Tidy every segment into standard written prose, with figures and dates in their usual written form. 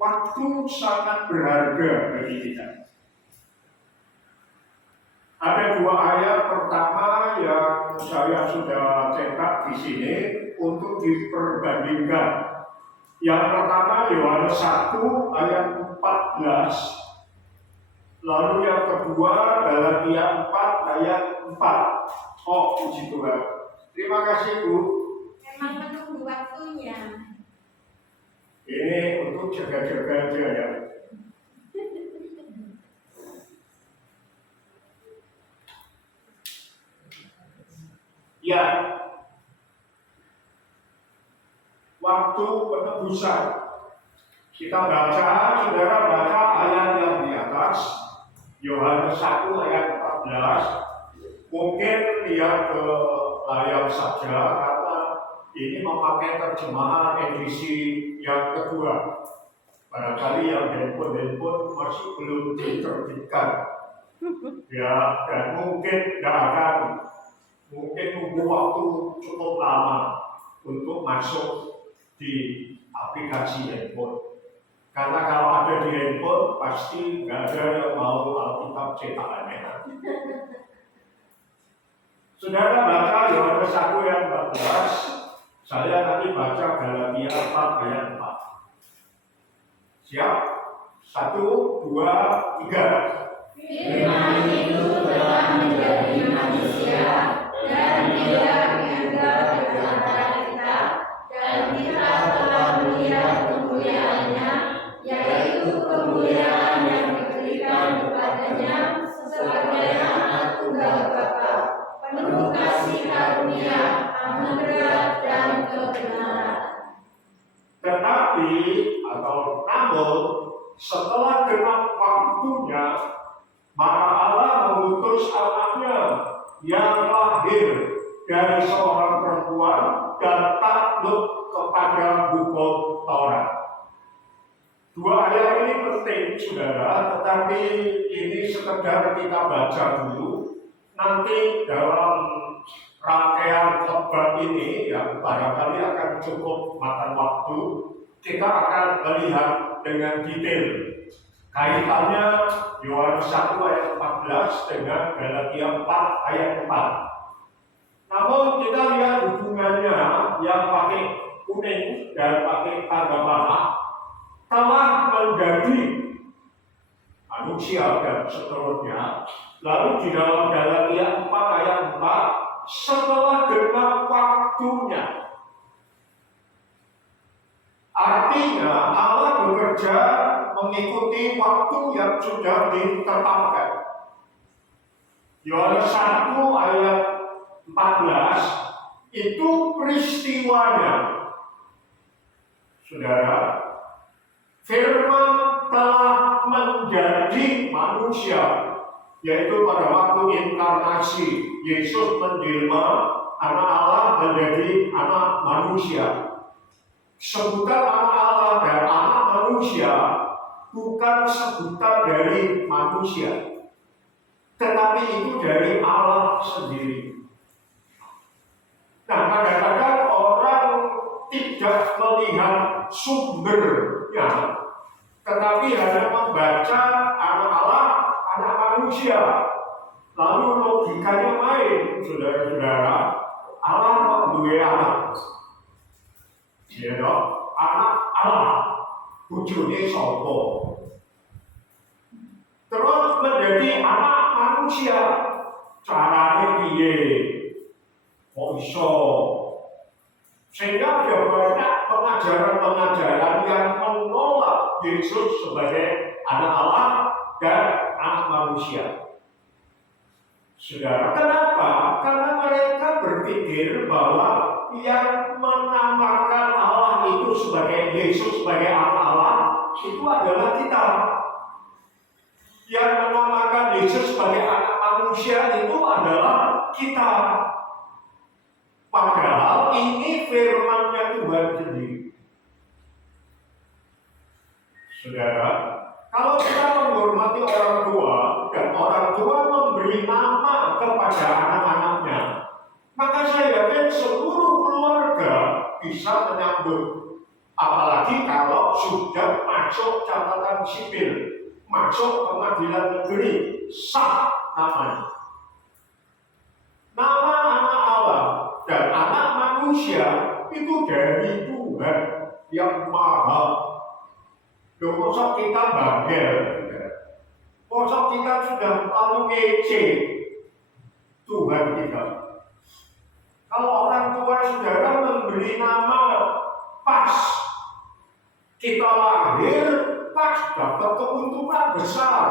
waktu sangat berharga bagi kita. Ada dua ayat pertama yang saya sudah cetak di sini untuk diperbandingkan. Yang pertama Yohanes 1 ayat 14. Lalu yang kedua Galatia 4 ayat 4. Oh, puji Tuhan. Terima kasih, Bu. Memang menunggu waktunya. Ini untuk jaga-jaga aja ya. Ya, waktu penebusan. Kita baca, saudara baca ayat yang di atas, Yohanes 1 ayat 14. Mungkin lihat ke layar saja karena ini memakai terjemahan edisi yang kedua. Barangkali yang handphone masih belum diterbitkan. Ya, dan mungkin tidak akan nunggu waktu cukup lama untuk masuk di aplikasi handphone. Karena kalau ada di handphone pasti nggak ada yang mau Alkitab cetakannya. Saudara baca Yohanes 1 ayat 14, saya nanti baca Galatia 4 ayat 4. Siap? 1, 2, 3. Firman itu telah menjadi manusia dan dia tinggal di antara kita, dan kita telah melihat kemuliaannya, yaitu kemuliaan yang diberikan kepadanya sebagai anak tunggal Bapa, penuh kasih karunia, anugerah dan kebenaran. Tetapi atau namun setelah genap waktunya, maka Allah mengutus anaknya yang lahir dari seorang perempuan dan takluk kepada hukum Taurat. Dua ayat ini penting, saudara, tetapi ini sekedar kita baca dulu. Nanti dalam rangkaian khotbah ini yang barangkali akan cukup makan waktu, kita akan melihat dengan detail kaitannya Yohanes 1 ayat 14 dengan Galatia 4 ayat 4. Namun kita lihat hubungannya yang pakai kuning dan pakai tanda panah telah menjadi manusia dan seterusnya. Lalu di dalam Galatia 4 ayat 4, setelah genap waktunya. Artinya Allah bekerja mengikuti waktu yang sudah ditetapkan. Yohanes 1 ayat 14 itu peristiwanya. Saudara, firman telah menjadi manusia, yaitu pada waktu inkarnasi Yesus menjelma, anak Allah menjadi anak manusia. Sebutan anak Allah dan anak manusia bukan sebutan dari manusia, tetapi itu dari Allah sendiri. Nah, kadang-kadang orang tidak melihat sumbernya, tetapi hanya membaca anak Allah, anak manusia. Lalu logikanya main, saudara-saudara. Allah mempunyai anak. Ya, anak Allah, wujudnya sopo. Terus menjadi anak manusia. Caranya piye? Kok iso? Sehingga ada banyak pengajaran-pengajaran yang menolak Yesus sebagai anak Allah dan anak manusia. Saudara, kenapa? Karena mereka berpikir bahwa yang menamakan Allah itu sebagai Yesus sebagai anak Allah itu adalah kita. Yang menamakan Yesus sebagai anak manusia itu adalah kita. Padahal ini firman-Nya Tuhan sendiri. Saudara, kalau kita menghormati orang tua dan orang tua memberi nama kepada anak-anaknya, maka saya yakin seluruh keluarga bisa menyambut. Apalagi kalau sudah masuk catatan sipil, masuk pengadilan negeri, sah namanya. Nama anak Allah dan anak manusia itu dari Tuhan yang maha. Loh, masa kita bangga, masa kita sudah lalu ngece Tuhan kita. Kalau orang tua saudara memberi nama pas kita lahir, pas dapat keuntungan besar.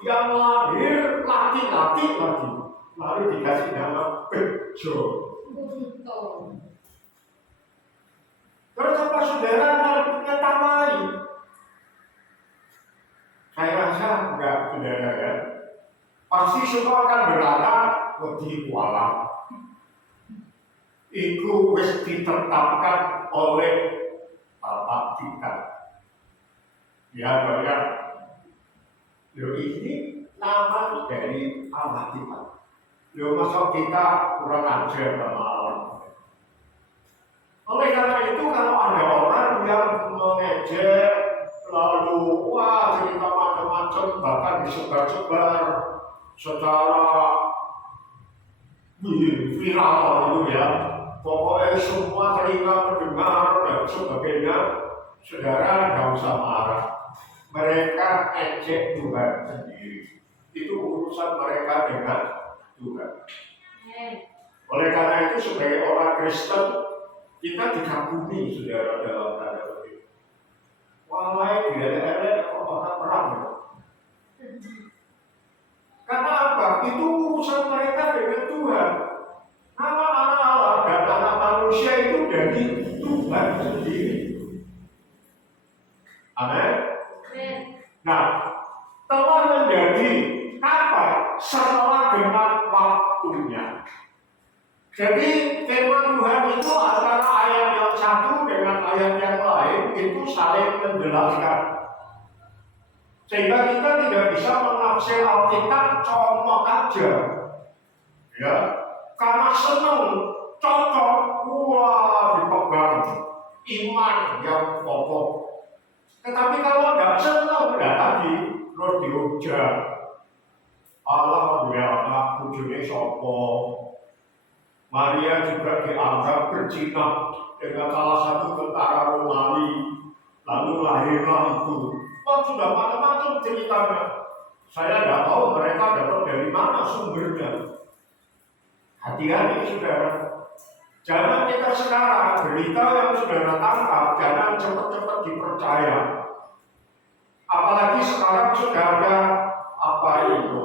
Yang lahir laki-laki lagi, lalu dikasih nama Bejo. Terus apa saudara punya tamai? Saya rasa enggak, saudara ya. Pasti semua akan berkata lebih kuala. Itu wis ditetapkan oleh Bapak kita. Ya, banyak. Loh, ini nama dari Allah kita. Loh, masa kita kurang ajar sama Allah. Oleh karena itu, kalau ada orang yang mengejek, lalu wah cerita macam-macam, bahkan disebar-sebar secara viral itu ya. Pokoknya semua telinga mendengar dan sebagainya, saudara nggak usah marah. Mereka ejek Tuhan sendiri. Itu urusan mereka dengan Tuhan. Oleh karena itu sebagai orang Kristen kita dikagumi saudara dalam tanda petik. Walai tidak ada kota perang. Karena apa? Itu urusan mereka dengan Tuhan. Nama anak Allah dan anak manusia itu dari Tuhan sendiri. Amin. Nah, telah menjadi apa? Setelah dengan waktunya. Jadi firman Tuhan itu antara ayat yang satu dengan ayat yang lain itu saling menjelaskan. Sehingga kita tidak bisa menafsir Alkitab comot aja. Ya. Karena senang, cocok, wah dipegang iman yang kokoh. Tetapi kalau tidak senang, tidak tadi, terus dihujat. Allah ya anak bujune sopo. Maria juga dianggap berzina dengan salah satu tentara Romawi. Lalu lahirlah itu. Wah, sudah macam-macam ceritanya. Saya tidak tahu mereka dapat dari mana sumbernya. Hati-hati saudara. Jangan kita sekarang berita yang saudara tangkap jangan cepat-cepat dipercaya. Apalagi sekarang sudah ada apa itu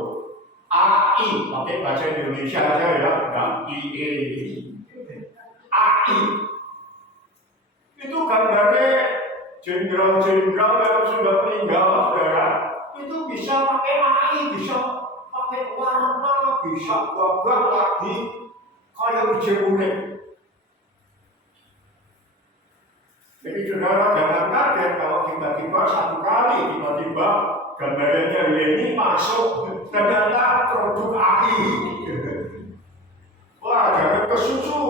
AI, pakai bahasa Indonesia aja ya, dan IE. AI itu gambarnya jenderal-jenderal yang sudah meninggal saudara. Itu bisa pakai AI, bisa pakai warna, bisa gagah lagi kayak berjemuran. Jadi saudara jangan kaget kalau tiba-tiba satu kali tiba-tiba gambarnya ini masuk ternyata produk AI. Wah, jangan kesusu.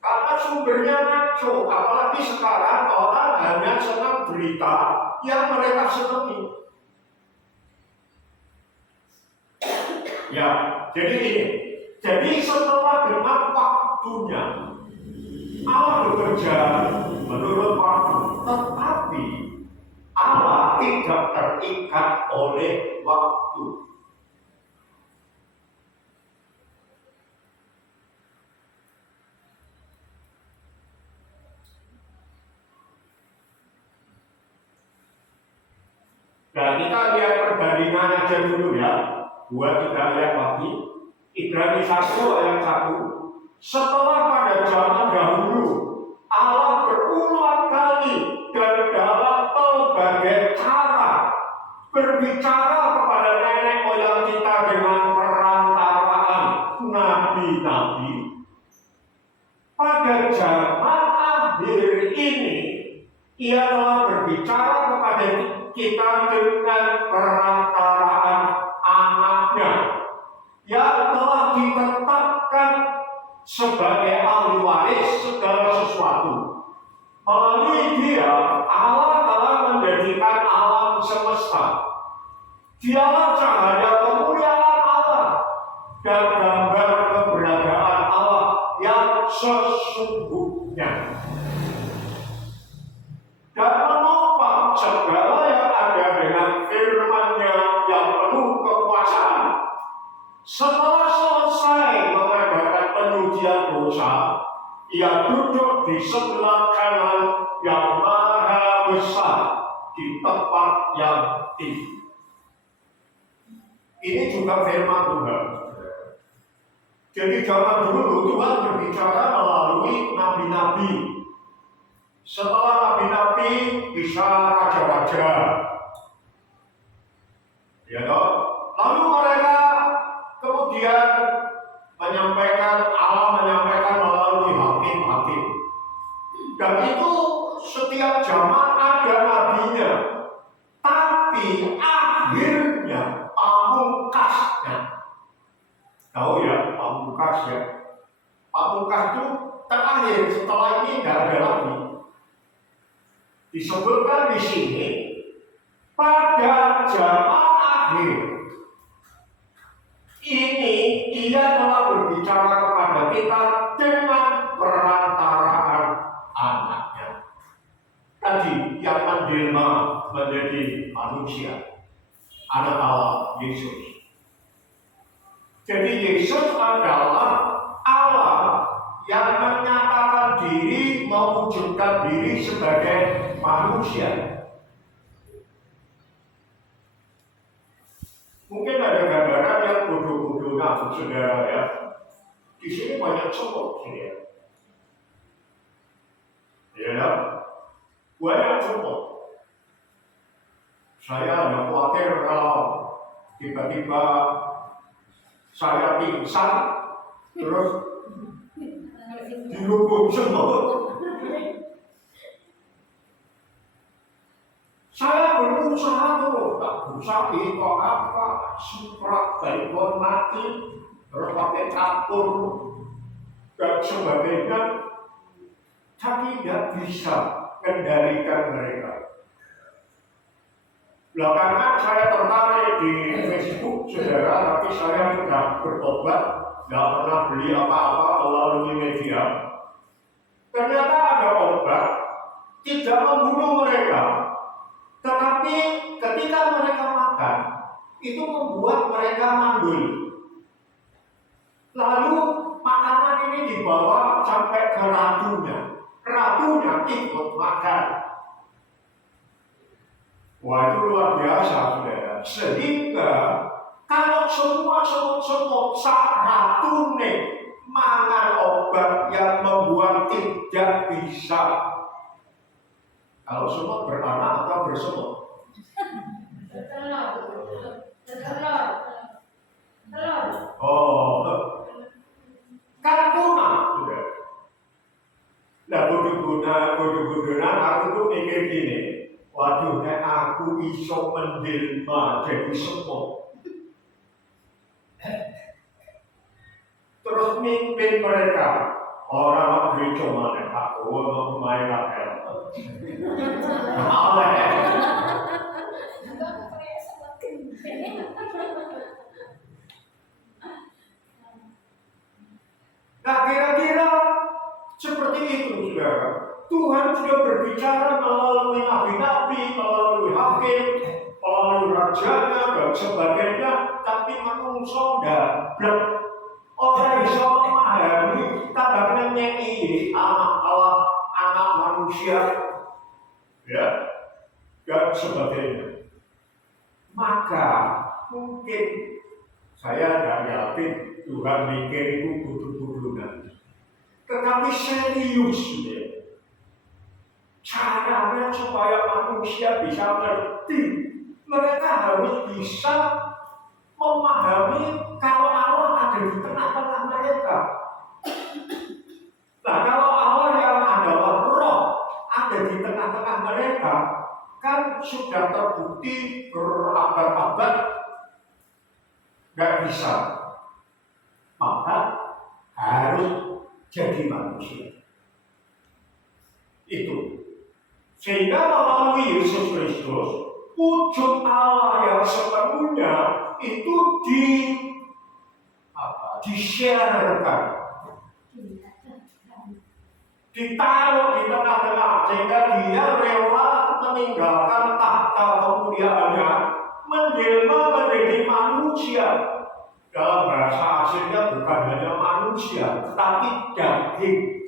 Karena sumbernya ngaco, apalagi sekarang orang hanya senang berita yang mereka senangi. Ya, jadi ini. Jadi setelah genap waktunya, Allah bekerja menurut waktu, tetapi Allah tidak terikat oleh waktu. Nah, kita lihat perbandingan aja dulu ya. 2-3 ayat lagi. Ibrani 1 ayat 1. Setelah pada zaman dahulu Allah berulang kali dan dalam berbagai cara berbicara kepada nenek moyang kita dengan perantaraan nabi-nabi. Pada zaman akhir ini Ia telah berbicara kepada kita dengan perantaraan anaknya yang telah ditetapkan sebagai ahli waris segala sesuatu. Melalui dia, Allah telah menjadikan alam semesta. Dialah cahaya kemuliaan Allah dan gambar keberadaan Allah yang sesungguhnya. Dan menopang segala yang ada dengan firman-Nya yang penuh kekuasaan. Setelah selesai mengadakan penyucian dosa, Ia duduk di sebelah kanan yang maha besar di tempat yang tinggi. Ini juga firman Tuhan. Jadi zaman dulu Tuhan berbicara melalui nabi-nabi. Setelah nabi-nabi bisa raja-raja. Ya toh? Lalu mereka kemudian Allah menyampaikan melalui hakim-hakim. Dan itu setiap zaman ada nabinya. Tapi akhirnya pamungkasnya. Tahu ya, pamungkas ya. Pamungkas itu terakhir, setelah ini tidak ada lagi. Disebutkan di sini pada zaman akhir ini Ia telah berbicara kepada kita dengan perantaraan anaknya. Tadi yang menjelma menjadi manusia, anak Allah Yesus. Jadi Yesus adalah Allah yang menyatakan diri, mewujudkan diri sebagai manusia. Mungkin ada gambaran yang bodoh-bodoh nah, saudara ya. Di sini banyak semut, ya. Ya, banyak semut. Saya tidak khawatir kalau tiba-tiba saya pingsan, terus dirubung semut. Saya berusaha terus, tak berusaha itu apa, suprat, baikon mati, terus pakai campur dan sebagainya, tapi tidak bisa kendalikan mereka. Belakangan saya tertarik di Facebook, saudara, tapi saya sudah bertobat, tidak pernah beli apa-apa melalui media. Ternyata ada obat tidak membunuh mereka. Tetapi ketika mereka makan, itu membuat mereka mandul. Lalu makanan ini dibawa sampai ke ratunya. Ratunya ikut makan. Wah, itu luar biasa, saudara. Sehingga kalau semua semut-semut sak ratune mangan obat yang membuat tidak bisa. Kalau semut beranak atau bersemut? Telur. Oh, kan punah sudah. Nah, bodoh-bodohan aku tuh mikir gini, waduh, aku iso menjelma jadi semut. Terus mimpin mereka, orang gereja mana aku untuk main apel. Nah, kira-kira seperti itu, saudara. Tuhan sudah berbicara melalui nabi-nabi, melalui hakim, melalui rajanya dan sebagainya, tapi manusia dablek. Orang bisa memahami, tambah menyeki anak Allah, anak manusia, ya, dan sebagainya. Maka mungkin saya tidak yakin Tuhan mikir itu bodoh-bodohan. Tetapi serius, ya. Caranya supaya manusia bisa mengerti, mereka harus bisa memahami kalau Allah ada di tengah-tengah mereka. Nah, kalau Allah yang adalah roh ada di tengah-tengah mereka, kan sudah terbukti berabad-abad nggak bisa. Maka harus jadi manusia. Itu Sehingga melalui Yesus Kristus, wujud Allah yang sepenuhnya itu di-share-kan, ditaruh di tengah-tengah, sehingga dia rela meninggalkan tahta kemuliaannya, menjelma menjadi manusia. Dalam bahasa aslinya bukan hanya manusia, tetapi daging.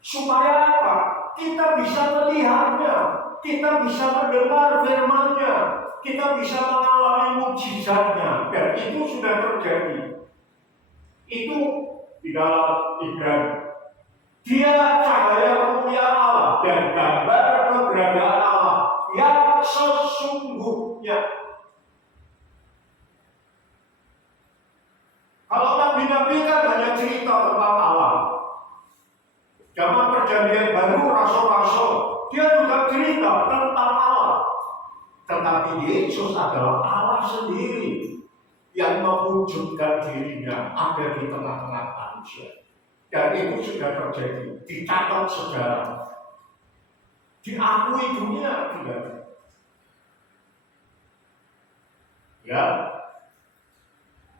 Supaya apa? Kita bisa melihatnya, kita bisa mendengar firman-Nya, kita bisa mengalami mukjizatnya, dan itu sudah terjadi. Itu di dalam Ibrani. Dia cahaya kemuliaan Allah dan gambar keberadaan Allah yang sesungguhnya. Kalau nabi-nabi kan hanya cerita tentang Allah. Zaman perjanjian baru, rasul-rasul, dia juga cerita tentang Allah. Tetapi Yesus adalah Allah sendiri yang mewujudkan dirinya ada di tengah-tengah manusia. Dan itu sudah terjadi, dicatat sejarah, diakui dunia juga. Ya.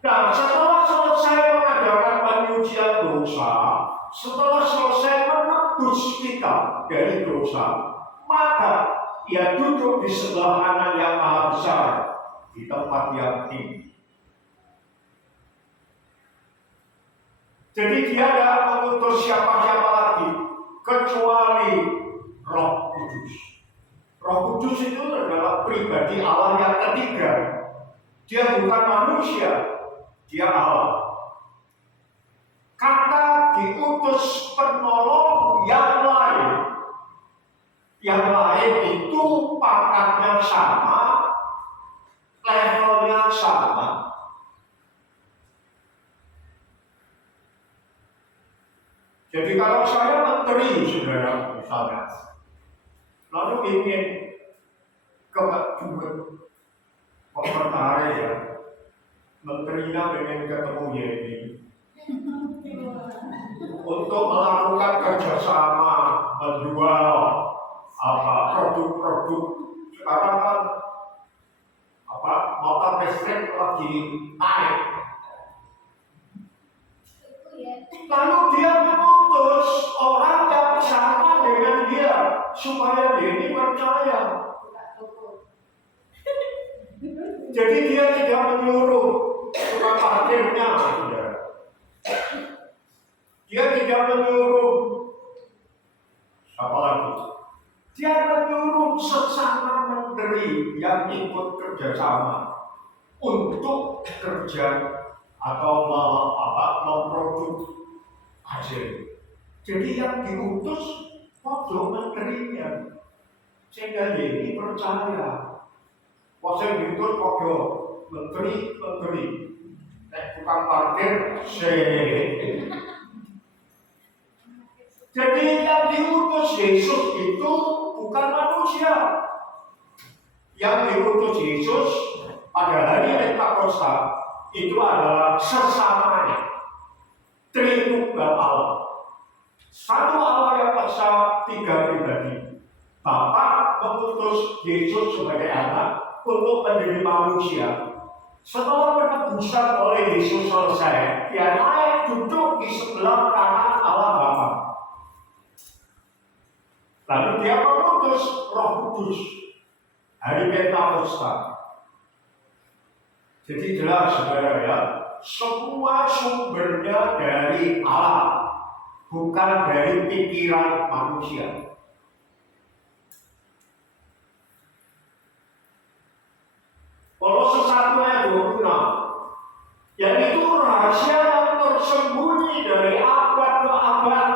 Dan setelah selesai mengadakan penyucian dosa, setelah selesai menebus kita dari dosa, maka ia duduk di sebelah kanan yang maha besar di tempat yang tinggi. Jadi dia tidak mengutus siapa-siapa lagi kecuali Roh Kudus. Roh Kudus itu adalah pribadi Allah yang ketiga. Dia bukan manusia, dia Allah. Kata diutus penolong yang lain. Yang lain itu pangkatnya sama, levelnya sama. Jadi kalau saya menteri, saudara, misalnya, lalu ingin ke komentari ya, menterinya ingin ketemu Yeni untuk melakukan kerjasama menjual produk-produk. Sekarang kan motor listrik lagi naik. Lalu dia mengutus orang yang sama dengan dia supaya Yeni percaya. Jadi dia tidak menyuruh tukang parkirnya, saudara. Dia tidak menyuruh apa lagi? Dia menyuruh sesama menteri yang ikut kerjasama untuk kerja atau memproduk hasil. Jadi yang diutus waktu menterinya, sehingga Yeni percaya. Waktu diutus waktu menteri, tukang parkir, Jadi yang diutus Yesus itu bukan manusia. Yang diutus Yesus pada hari Pentakosta itu adalah sesamanya Tritunggal Allah. Satu Allah yang esa, tiga pribadi. Bapa mengutus Yesus sebagai anak untuk menjadi manusia. Setelah penebusan oleh Yesus selesai, dia naik duduk di sebelah kanan Allah Bapa. Lalu dia mengutus Roh Kudus hari Pentakosta. Jadi jelas saudara ya, semua sumbernya dari Allah, bukan dari pikiran manusia. Kolose 1 ayat 26, yaitu rahasia yang tersembunyi dari abad ke abad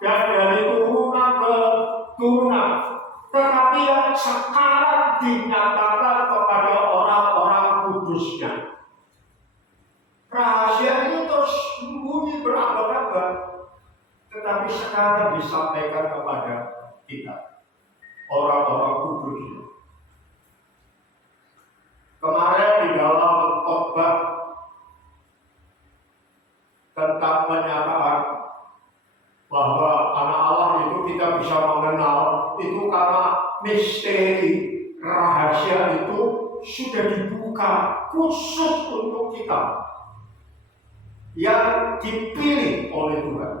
dan dari turunan ke turunan, tetapi yang sekarang dinyatakan kepada orang-orang kudusnya. Rahasia itu tersembunyi berabad-abad, tetapi sekarang disampaikan kepada kita, orang-orang kudusnya. Kemarin di dalam khotbah tentang pernyataan bahwa anak Allah itu kita misteri rahasia itu sudah dibuka khusus untuk kita yang dipilih oleh Tuhan.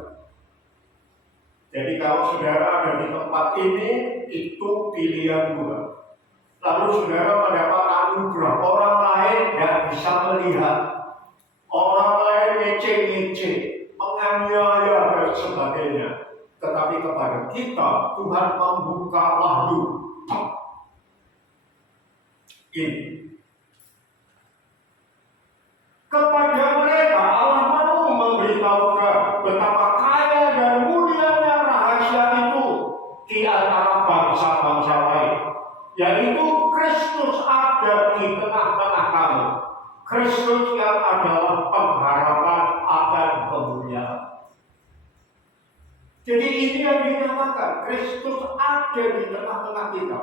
Jadi kalau saudara ada di tempat ini, itu pilihan Tuhan. Lalu saudara mendapat anugerah, orang lain tidak bisa melihat, orang lain ngece-ngece, menganiaya dan sebagainya. Tetapi kepada kita, Tuhan membuka wahyu. Ini. Kepada mereka, Allah mau memberitahukan betapa kaya dan mulianya rahasia itu di antara bangsa-bangsa lain. Yaitu Kristus ada di tengah-tengah kamu. Kristus yang adalah pengharapan akan kemuliaan. Jadi ini yang dinyatakan, Kristus ada di tengah-tengah kita.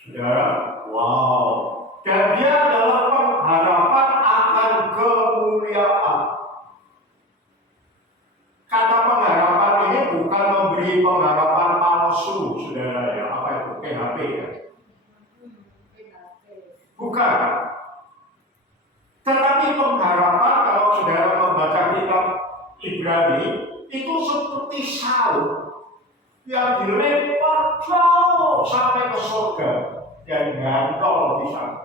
Saudara, wow. Dan dia adalah pengharapan akan kemuliaan. Kata pengharapan ini bukan memberi pengharapan palsu, saudara ya. Apa itu? PHP ya? Bukan. Tetapi pengharapan kalau saudara membaca kitab Ibrani itu seperti Saul yang dilempar jauh sampai ke surga dan gantung di sana.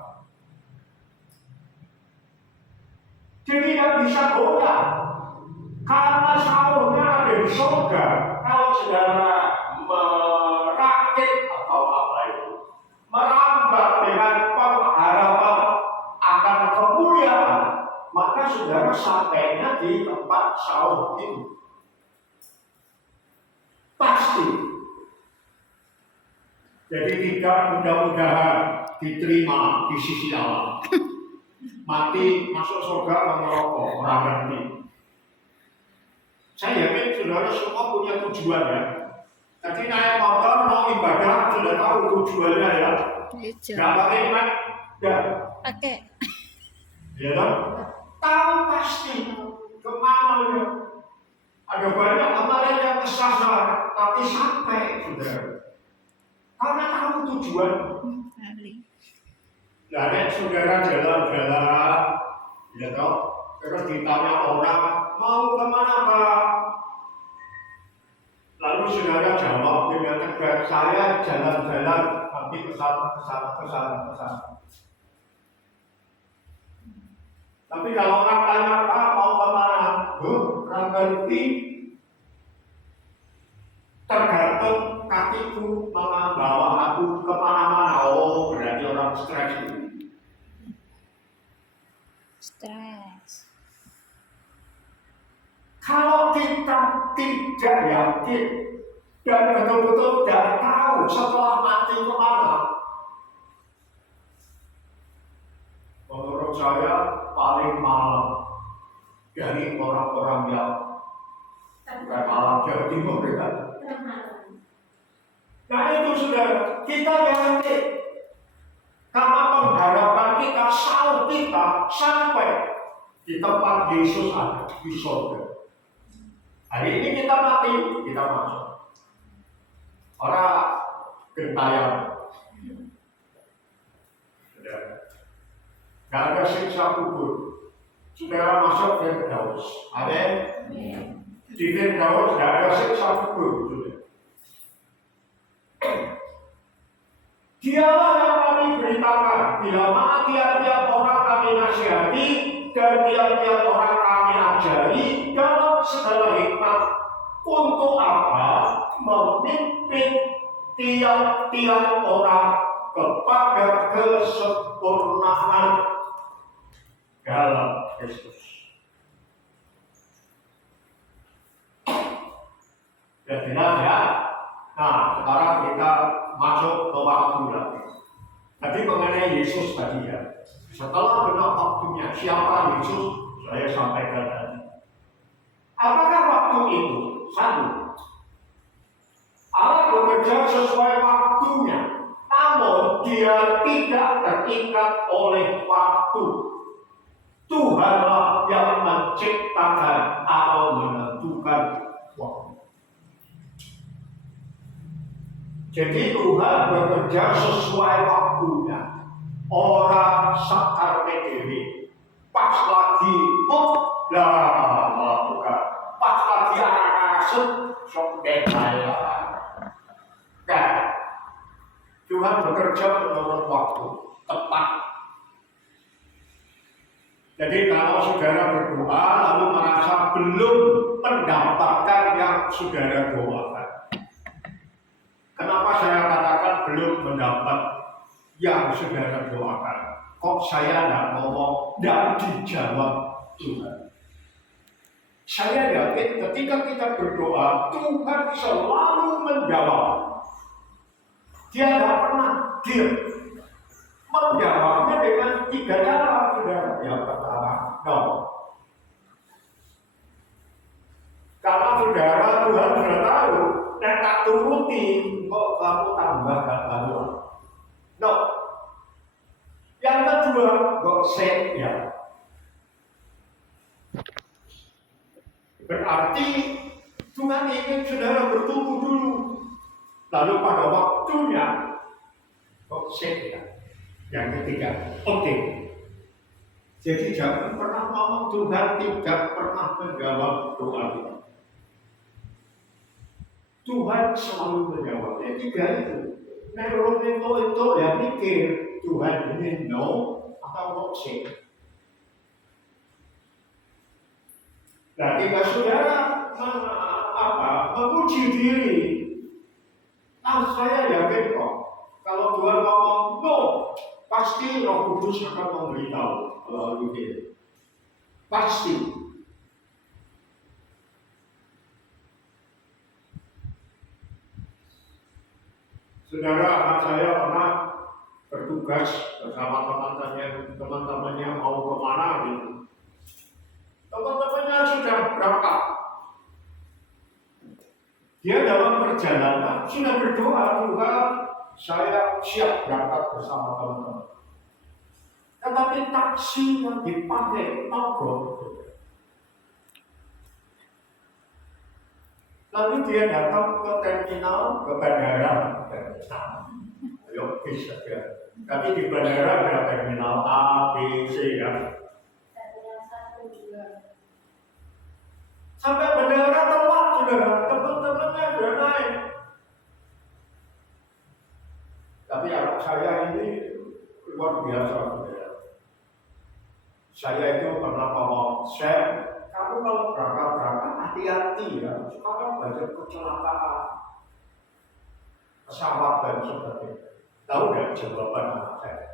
Jadi tidak bisa goyah karena Saulnya ada di surga. Kalau saudara merakit atau apa itu, merambat dengan pengharapan akan kemuliaan, maka saudara sampainya di tempat Saul itu. Pasti. Jadi tidak mudah-mudahan diterima di sisi Allah. Mati masuk surga merokok, orang berhenti. Saya yakin saudara semua punya tujuan ya. Jadi naik motor mau ibadah sudah tahu tujuannya ya. Gak pakai iman, ya. Pakai. Ya kan? Tahu pasti kemana ya. Ada banyak kemarin yang kesasar, tapi sampai saudara. Karena tahu tujuan. Nah, saudara jalan-jalan, ya toh, terus ditanya orang mau kemana Pak? Lalu saudara jawab dengan tegas, saya jalan-jalan, tapi kesana. Tapi kalau orang tanya Pak mau kemana? Orang ngerti. Tergantung kakiku membawa aku kemana-mana. Oh, berarti orang stres itu. Stres. Kalau kita tidak yakin dan betul-betul tidak tahu setelah mati kemana, menurut saya paling malam dari orang-orang yang bukan malam Jawa Timur ya. Nah itu sudah kita yakin karena pengharapan kita, sal kita sampai di tempat Yesus ada di surga. Hari ini kita mati, kita masuk. Orang gentayangan. Sudah. Gak ada siksa kubur. Saudara masuk Firdaus. Amin. Di Firdaus gak ada siksa kubur. Dialah yang kami beritakan, bila mana tiap-tiap orang kami nasihati dan tiap-tiap orang kami ajari dalam segala hikmat. Untuk apa? Memimpin tiap-tiap orang kepada kesempurnaan dalam Kristus. Ya jelas ya. Nah, sekarang kita masuk ke waktu lagi. Tadi mengenai Yesus tadi ya. Setelah benar waktunya, siapa Yesus? Saya sampaikan tadi. Apakah waktu itu? Satu, Allah bekerja sesuai waktunya, namun Dia tidak terikat oleh waktu. Tuhanlah yang menciptakan atau menentukan waktu. Jadi Tuhan bekerja sesuai waktunya. Orang sakar dewi. Pas lagi melakukan. Pas lagi anak-anak sok bedaya. Kan? Tuhan bekerja menurut waktu tepat. Jadi kalau saudara berdoa lalu merasa belum mendapatkan yang saudara doakan. Kenapa saya katakan belum mendapat yang saudara doakan? Kok saya tidak ngomong dan dijawab Tuhan? Saya yakin ketika kita berdoa, Tuhan selalu menjawab. Dia tidak pernah diam. Menjawabnya dengan 3 cara, saudara. Yang pertama, no. Karena saudara Tuhan sudah tahu, dan tak turuti, kok kamu tambah gak tahu. No. Yang kedua, kok set ya. Berarti Tuhan ingin saudara bertumbuh dulu. Lalu pada waktunya, kok set ya. Yang ketiga, oke. Jadi jangan pernah ngomong Tuhan tidak pernah menjawab doa kita. Tuhan selalu menjawab. Yang tiga itu. Neurone itu ya mikir Tuhan ini no atau oke. Nah, jika saudara menguji diri, saya yakin kok kalau Tuhan ngomong no, pasti Roh Kudus akan memberitahu. Kalau begitu, pasti. Saudara, anak saya pernah bertugas bersama teman-temannya mau kemana gitu. Teman-temannya sudah berangkat. Dia dalam perjalanan sudah berdoa, Tuhan, saya siap berangkat bersama teman-teman. Tetapi taksi yang dipakai mogok. Lalu dia datang ke terminal, ke bandara. Ayo bisa ya. Tapi di bandara ada terminal A, B, C ya. Sampai bandara telat sudah, teman-temannya sudah naik. Tapi anak saya ini luar biasa sudah. Saya itu pernah ngomong, kamu kalau berangkat hati-hati ya. Sekarang banyak kecelakaan, pesawat dan sebagainya. Tahu nggak jawaban anak saya?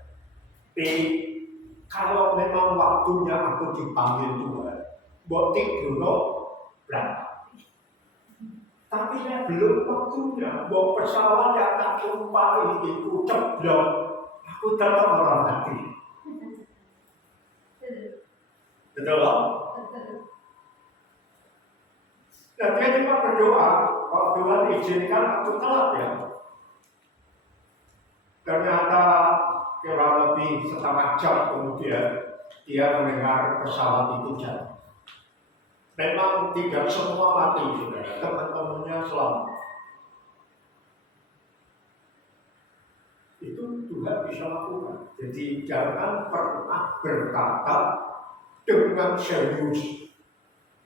Kalau memang waktunya aku dipanggil Tuhan, buat tidur berangkat. Tapi saya belum waktunya, buat pesawat yang tak tumpah itu ceblok, aku tetap orang hati. Betul loh? Dan dia cuma berdoa, kalau Tuhan izinkan aku telat ya. Ternyata kurang lebih setengah jam kemudian dia mendengar pesawat itu jatuh. Memang tidak semua mati, saudara. Teman-temannya selamat. Itu Tuhan bisa lakukan. Jadi jangan pernah berkata dengan serius.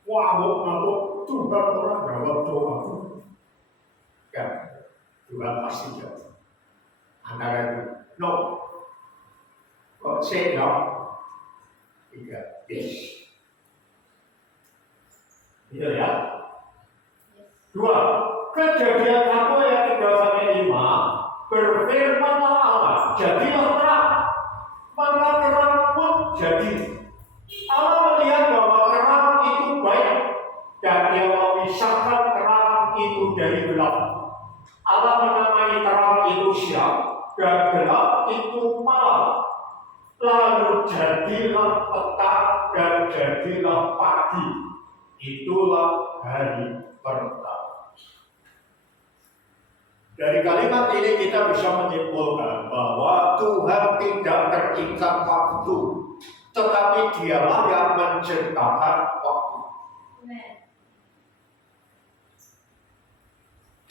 Mabuk Tuhan orang jawab doaku. Kan, Tuhan pasti jawab. Antara itu, no. Kok say no? 3, yes. Itu ya. 2, Kejadian 1 ayat 3-5 berfirmanlah Allah, jadilah terang, maka terang pun jadi. Allah melihat bahwa terang itu baik dan dia memisahkan terang itu dari gelap. Allah menamai terang itu siang dan gelap itu malam. Lalu jadilah petang dan jadilah pagi. Itulah hari pertama. Dari kalimat ini kita bisa menyimpulkan bahwa Tuhan tidak terikat waktu, tetapi Dialah yang menciptakan waktu.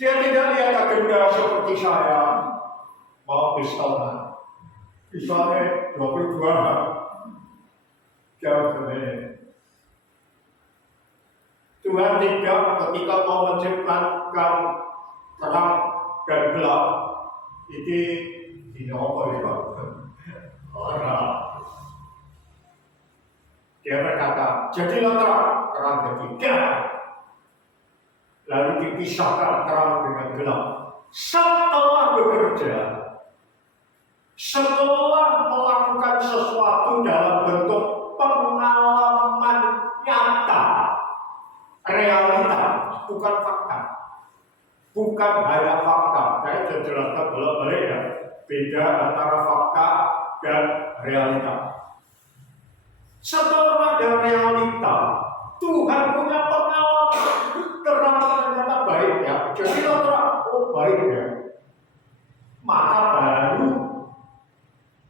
Dia tidak lihat agenda seperti saya mau pistolan, misalnya 22 jam kemudian. Tuhan tidak ketika mau menciptakan terang dan gelap, ini apa ya? Orang. Dia berkata, jadilah terang, terang jadi gelap. Lalu dipisahkan terang dengan gelap. Setelah bekerja, setelah melakukan sesuatu dalam bentuk pengalaman nyata, realita, bukan fakta, bukan hanya fakta. Saya sudah jelaskan bolak-balik ya, beda antara fakta dan realita. Setelah ada realita, Tuhan punya pengalaman terang ternyata baik ya. Jadilah terang, oh baik ya. Maka baru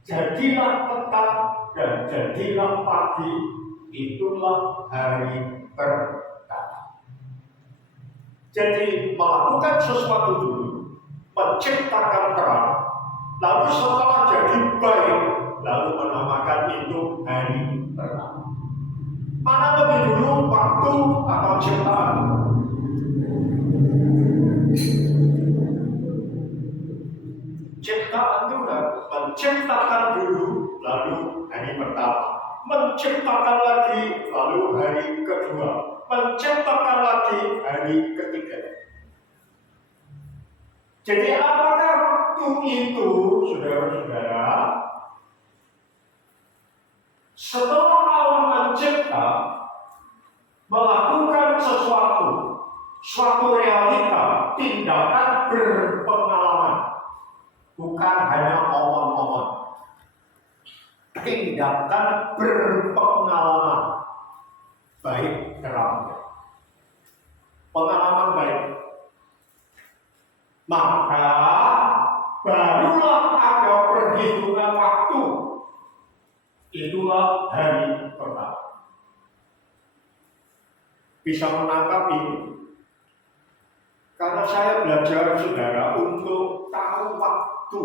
jadilah petang dan jadilah pagi, itulah hari pertama. Jadi melakukan sesuatu dulu, menciptakan terang, lalu setelah jadi baik, lalu menamakan itu hari pertama. Mana lebih dulu waktu atau ciptaan? Ciptaan Tuhan menciptakan dulu, lalu hari pertama. Menciptakan lagi, lalu hari kedua. Menciptakan lagi, hari ketiga. Jadi apakah waktu itu, saudara-saudara, setelah Allah mencipta, melakukan suatu realita, tindakan berpengalaman, bukan hanya omong-omong, tindakan berpengalaman, baik terang, pengalaman baik, maka barulah ada perhitungan waktu. Itulah hari pertama. Bisa menangkap ini. Karena saya belajar, saudara, untuk tahu waktu.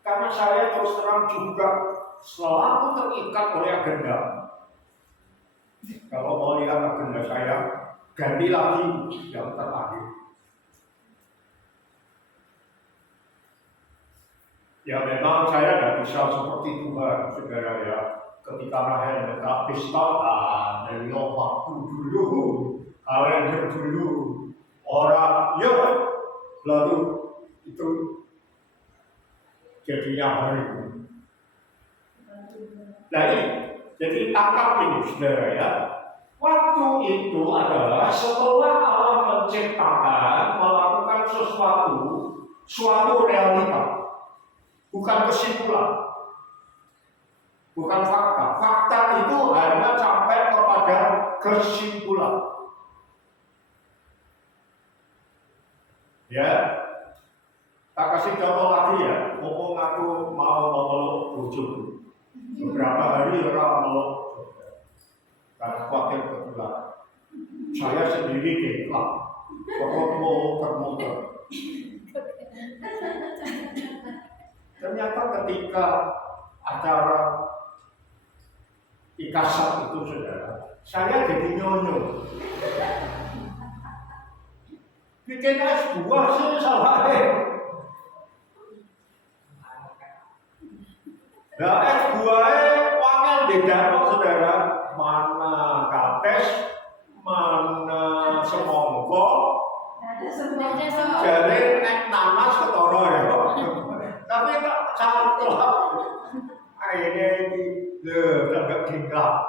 Karena saya terus terang juga selalu terikat oleh agenda. Kalau mau lihat agenda saya, ganti lagi yang terakhir. Ya memang saya tidak bisa seperti Tuhan, saudara ya. Ketika Rahel minta pistolan, dari waktu dulu, kalender dulu, orang ya, lalu itu jadinya hari itu. Nah ini, jadi tangkap ini, saudara ya. Waktu itu adalah setelah Allah menciptakan, melakukan suatu realita. Bukan kesimpulan, bukan fakta. Fakta itu hanya sampai kepada kesimpulan. Ya, tak kasih contoh lagi ya. Mumpung aku mau memeluk bojo, beberapa hari orang meluk, karena khawatir ketularan. Saya sendiri deklak, pokoknya muter-muter. Ternyata ketika acara ikasan itu, saudara, saya jadi nyonyo. Bikin es buah sih salah. Nah es buahnya wangan di dalam, saudara. Mana kates, mana semongko, jadi nek nanas ketoro ya. Tapi tak cantik. Akhirnya ini agak tinggal.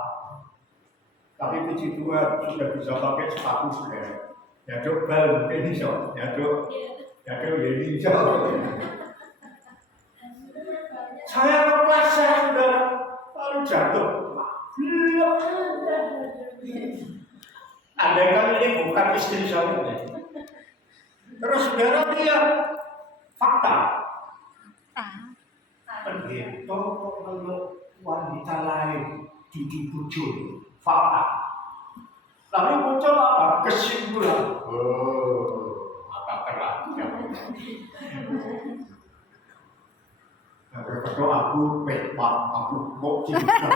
Tapi puji Tuhan sudah bisa pakai sepatu sudah. Nyaduk bal ini so, nyaduk ini so. Saya kepleset sudah, lalu jatuh. Andai kan ini bukan istri saya. Terus saudara lihat fakta. Pendeta meluk wanita lain di bojo, fakta. Lalu muncul apa? Kesimpulan. Oh, maka terang. Nah, berdoa aku petak, aku kok cinta.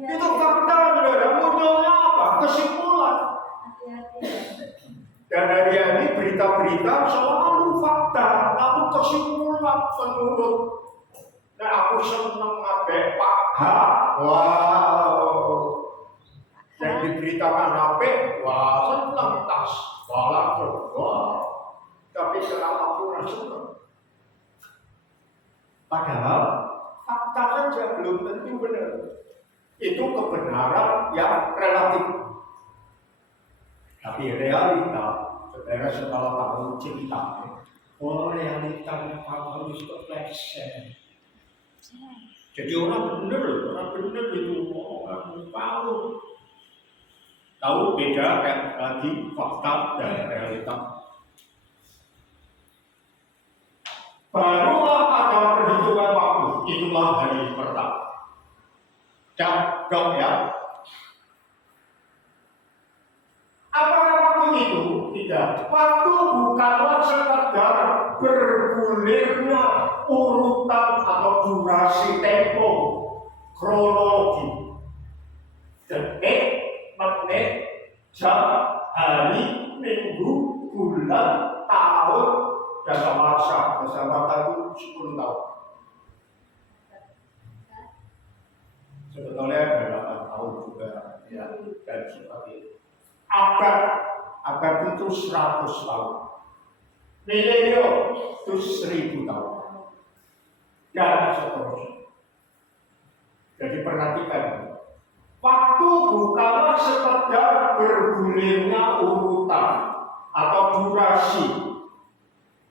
Itu fakta, saudara. Munculnya apa? Kesimpulan. Dan hari ini berita-berita selalu fakta, lalu kesimpulan menurut. Nah, aku senang abe Pak H. Wow. Yang diberitakan HP, wah senang tas, wah tapi kenapa aku rasa? Padahal fakta saja belum tentu benar. Itu kebenaran yang relatif. Tapi realita, saudara setelah tahu cerita, oh realitanya harus kepleset. Jadi orang benar itu orang tahu beda lagi fakta dan realita. Barulah ada perhitungan waktu, itulah hari pertama. Dok ya. Apakah waktu itu? Tidak. Waktu bukanlah sekedar bergulirnya urutan atau durasi tempo, kronologi, detik, menit, jam, hari, minggu, bulan, tahun, dasawarsa. Dasawarsa itu 10 tahun. Sebetulnya ada 8 tahun juga ya, dan seperti itu. Abad itu 100 tahun. Milenium itu 1000 tahun. Dan seterusnya. Jadi perhatikan. Waktu bukanlah sekedar bergulirnya urutan atau durasi,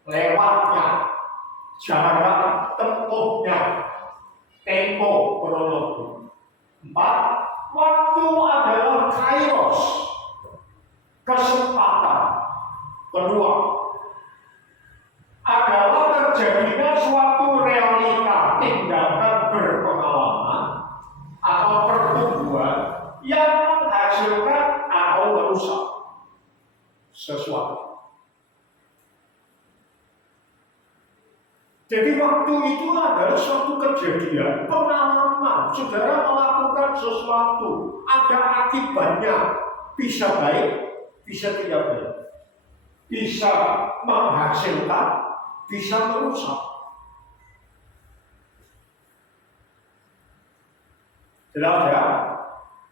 lewatnya, jarak tempuhnya, tempo kronologi. 4. Waktu adalah kairos, kesempatan. Kedua, adalah terjadinya suatu realita, tindakan berpengalaman atau pertumbuhan yang menghasilkan atau merusak sesuatu. Jadi waktu itu adalah suatu kejadian, pengalaman. Saudara melakukan sesuatu, ada akibatnya. Bisa baik, bisa tidak baik. Bisa menghasilkan, bisa merusak. Jelas ya?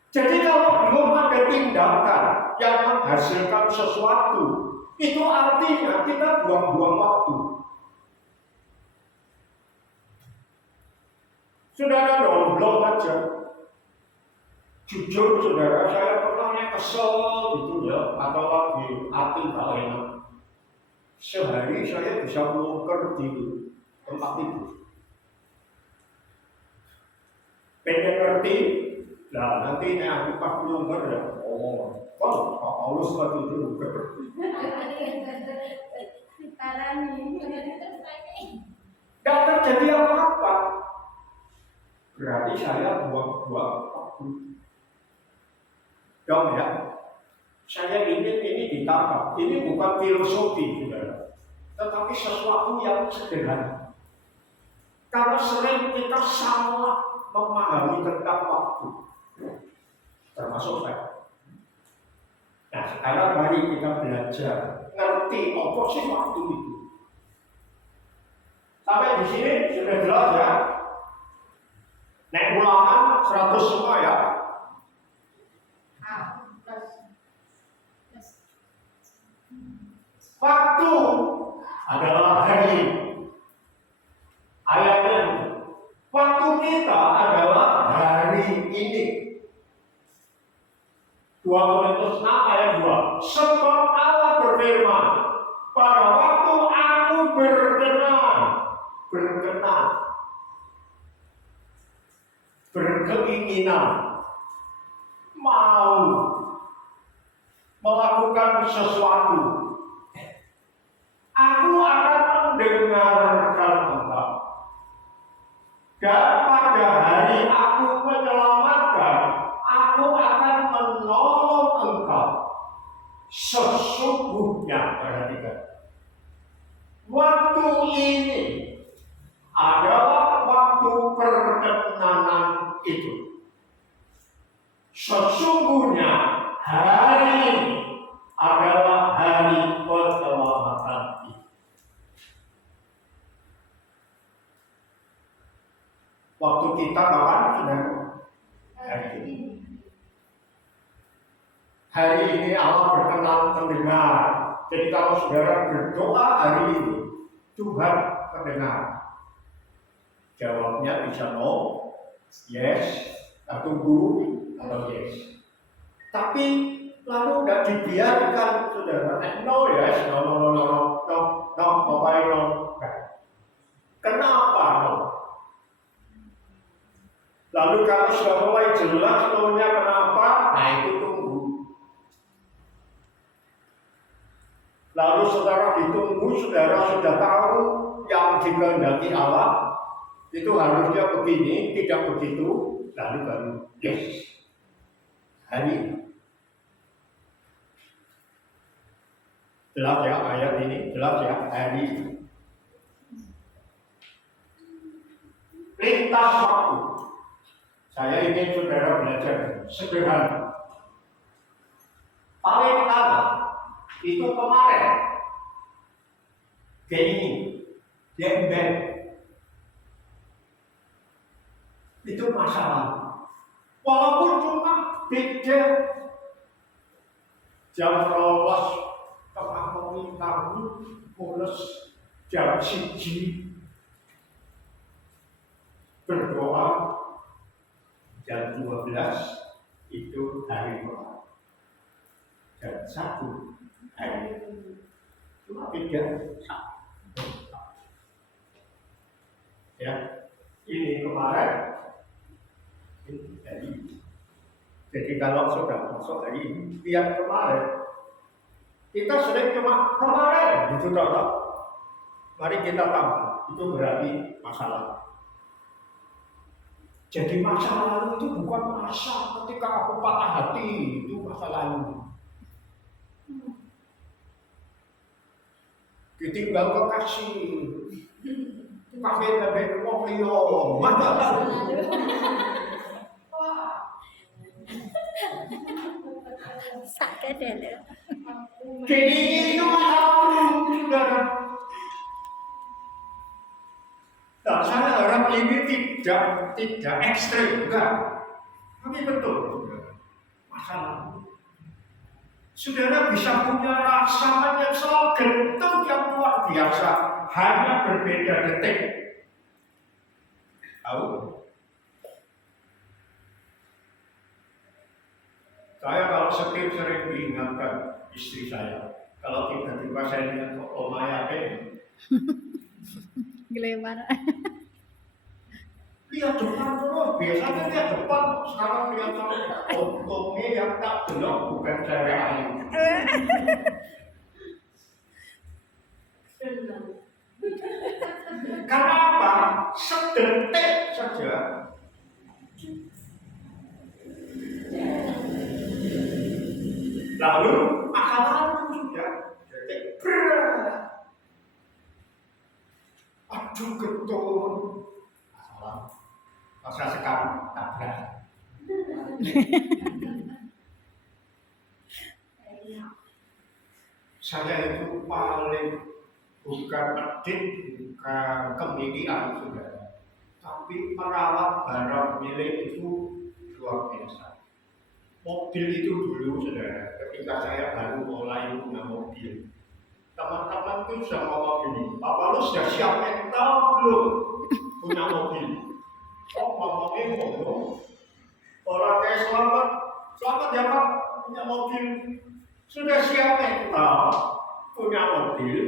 Jadi kalau belum ada tindakan yang menghasilkan sesuatu, itu artinya kita buang-buang waktu. Saudara domblong aja. Jujur saudara, saya pernah kesel gitu ya, atau lagi hati gak enak. Sehari saya bisa melungker di tempat tidur. Pengen ngerti, nah nanti aku pas melungker ya, Pak Paulus waktu itu gak terjadi apa-apa. Berarti saya buang-buang waktu. Dong ya, saya ingin ini ditangkap. Ini bukan filosofi, saudara, tetapi sesuatu yang sederhana. Karena sering kita salah memahami tentang waktu, termasuk saya. Nah, sekarang mari kita belajar ngerti apa sih waktu itu. Sampai di sini sudah jelas ya. Naik ulangan 100 semua ya. Waktu adalah hari. Ayatnya, waktu kita adalah hari ini. 2 Korintus 6 ayat 2. Sebab Allah berfirman, pada waktu aku berkeinginan, mau melakukan sesuatu, aku akan mendengarkan engkau. Dan pada hari aku menyelamatkan, aku akan menolong engkau. Sesungguhnya, perhatikan, waktu ini adalah waktu perkenanan itu. Sesungguhnya hari ini adalah hari keselamatan itu. Waktu kita kapan sudah? Hari ini. Hari ini Allah berkenan mendengar. Jadi kalau saudara berdoa hari ini, Tuhan mendengar. Jawabnya bisa no, yes, atau tunggu, atau yes. Tapi lalu tidak dibiarkan saudara, no yes, no, pokoknya no. Kenapa no? Lalu kalau sudah mulai jelas no-nya kenapa, nah itu tunggu. Lalu saudara ditunggu, saudara sudah tahu yang dikehendaki Allah itu harusnya begini, tidak begitu, lalu baru yes. Hari ini. Jelas ya ayat ini, jelas ya hari ini. Lintas waktu. Saya ingin saudara belajar sederhana. Paling utama itu kemarin, kayak ini, gembel, itu masalah. Walaupun cuma beda jam 12 tengah mengintahu, mulus jam 1 berdoa. Jam 12 itu hari doa. Jam 1 hari cuma beda. Ya, ini kemarin. Jadi kalau sudah masuk hari ini, lihat kemarin. Kita sering cuma kemarin gitu toh. Mari kita tambah. Itu berarti masalah. Jadi masa lalu itu bukan masa ketika aku patah hati, itu masa lalu. Ditinggal kekasih, kafir nabi wong liya, masa lalu. Sakit deh. Jadi itu masa lalu, saudara. Nah, saya harap ini tidak ekstrim, enggak. Tapi betul, masalah. Saudara bisa punya rasa menyesal gentung yang luar biasa, hanya berbeda detik. Tahu? Saya kalau setir sering diingatkan istri saya, kalau tiba-tiba saya lihat kok Omaya Gimana? lihat depan terus, biasanya lihat depan, sekarang lihat terus. Untungnya yang tak belok bukan cewek ayu. Karena apa? Sedetik saja. Lalu makanan sudah detik. Aduh getun. Masalah. Masa sekarang tabrak. Saya itu paling bukan medit, bukan kemilian saudara, tapi merawat barang milik itu luar biasa. Mobil itu dulu saudara, ketika saya baru mulai punya mobil, teman-teman tuh sudah ngomong gini, Bapak lu sudah siap mental belum punya mobil? Oh ngomongnya ngomong, orang kayak selamat ya Pak punya mobil, sudah siap mental punya mobil,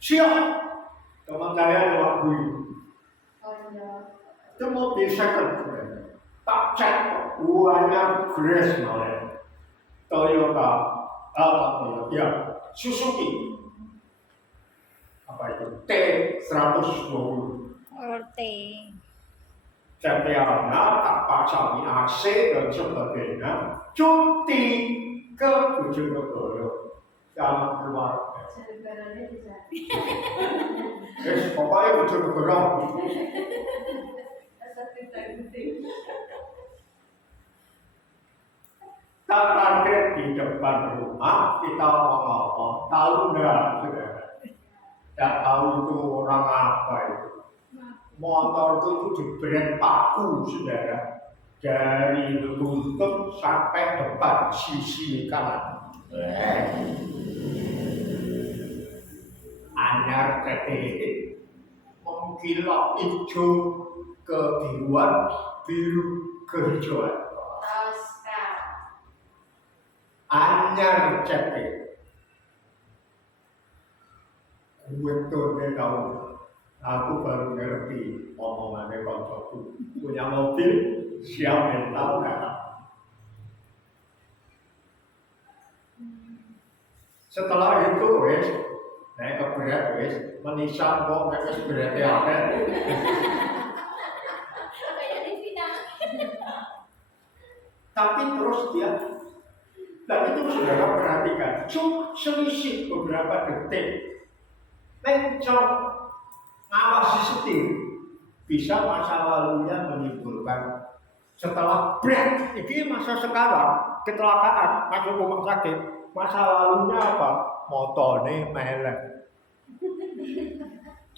siap. Teman saya ada waktu itu mobil second, tak cek buahnya Grace malah Toyota, ya Suzuki, apa itu T120. Orte. CTA-nya tak pasangi AC dan sebagainya, cuti ke Bojonegoro sama keluarga. Pokoknya Bojonegoro. Kita parkir di depan rumah, kita ngomong, tahu nggak, saudara? Tidak tahu itu orang apa itu. Motor itu diberi paku, saudara, dari lutut sampai depan sisi kanan. Anyar ketik, mengkilau hijau kebiruan, biru kehijauan. Anyar cetek, gue tuh tahu, aku baru ngerti omongannya koncoku. Punya mobil, siap mental nggak? Setelah itu, wes, naik ke berat, wes, menisan kok naik ke berat ya, tapi terus dia. Dan itu saudara perhatikan, cuma selisih beberapa detik, mencong ngawasi setir, bisa masa lalunya menimbulkan setelah break, ini masa sekarang, kecelakaan, masuk rumah sakit, masa lalunya apa? Motornya melek.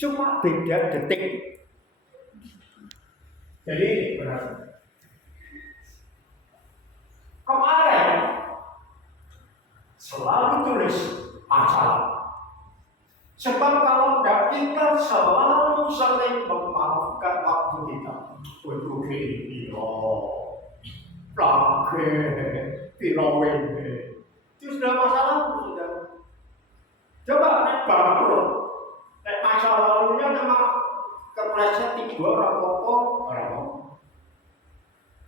Cuma beda detik. Jadi berarti kemarin selalu tulis masalah. Sebab kalau tidak kita selalu saling memaafkan waktu kita untuk video, plage, pilowene, itu sudah masalah sudah. Coba nek bangkrut, nek masa lalunya memang kepleset 3 orang.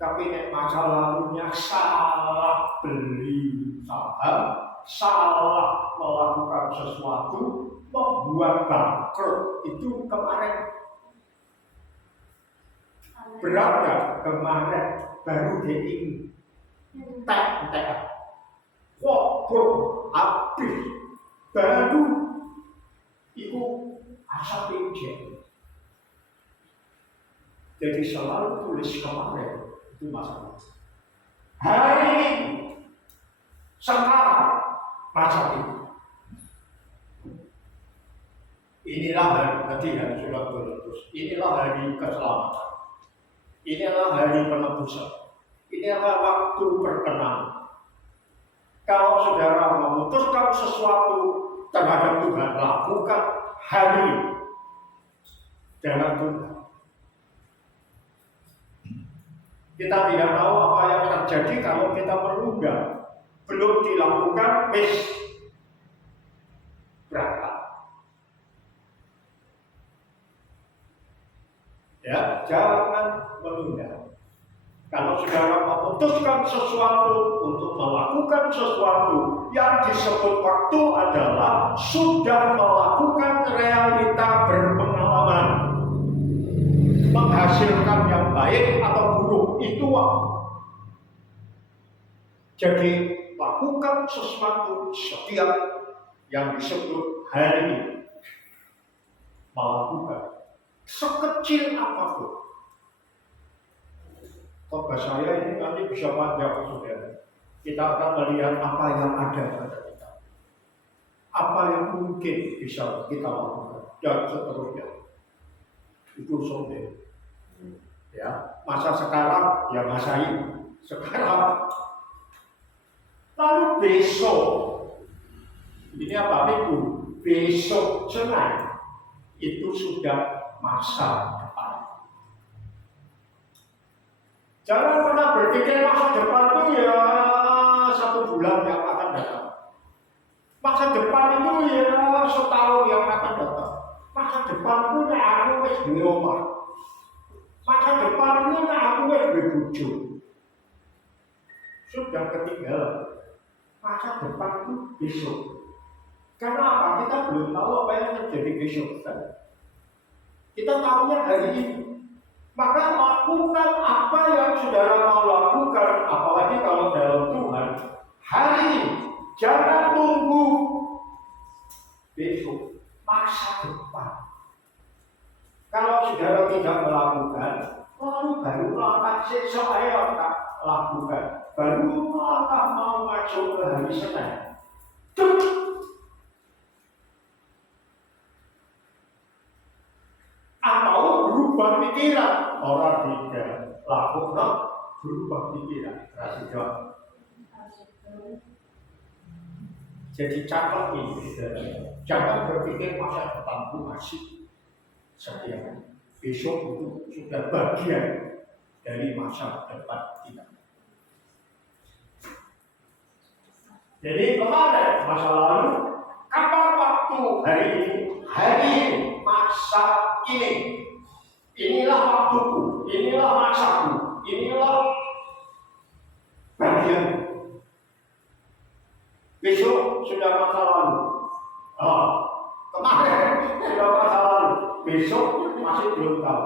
Tapi nek masa lalunya salah beli saham, salah melakukan sesuatu, membuat bangkrut itu kemarin. Berapa kemarin baru ini tek wabuk habis baru itu asap injen. Jadi selalu tulis kemarin itu masalah. Hari ini sekarang masa itu. Inilah hari nanti yang sudah terus. Inilah hari keselamatan. Inilah hari penebusan. Inilah waktu perkenanan. Kalau saudara memutuskan sesuatu terhadap Tuhan, lakukan hari ini. Jangan tunda. Kita tidak tahu apa yang terjadi kalau kita menunda. Belum dilakukan, berangkat. Ya, jangan menunda. Kalau saudara memutuskan sesuatu untuk melakukan sesuatu yang disebut waktu adalah sudah melakukan realita berpengalaman, menghasilkan yang baik atau buruk itu waktu. Jadi lakukan sesuatu setiap yang disebut hari ini, melakukan sekecil apapun. Khotbah saya ini nanti bisa panjang, saudara. Kita akan melihat apa yang ada pada kita, apa yang mungkin bisa kita lakukan, dan seterusnya. Itu saudara. Ya, masa sekarang ya masa ini. Sekarang. Lalu besok, ini apa minggu? Besok Senin itu sudah masa depan. Jangan pernah berpikir masa depan itu ya 1 bulan yang akan datang. Masa depan itu ya setahun yang akan datang. Masa depan itu nek aku wis duwe omah. Masa depan itu nek aku wis duwe bojo. Sudah ketinggalan. Masa depan itu besok. Karena apa? Kita belum tahu apa yang terjadi besok. Kita tahunya hari ini. Maka lakukan apa yang saudara mau lakukan, apalagi kalau dalam Tuhan, hari ini. Jangan tunggu besok, masa depan. Kalau saudara tidak melakukan, lalu baru langkah sesuai lakukan. Baru langkah mau masuk ke hari Senin. Atau berubah pikiran. Orang tidak lakukan, berubah pikiran. Kasih jawab. Jadi catat ini, jangan berpikir masa depanku masih sekian. Besok itu sudah bagian dari masa depan kita. Jadi kemarin masa lalu, kapan waktu hari ini? Hari ini, masa ini. Inilah waktuku, inilah masaku, inilah bagian. Besok sudah masa lalu. Kemarin sudah masa lalu. Besok masih belum tahu.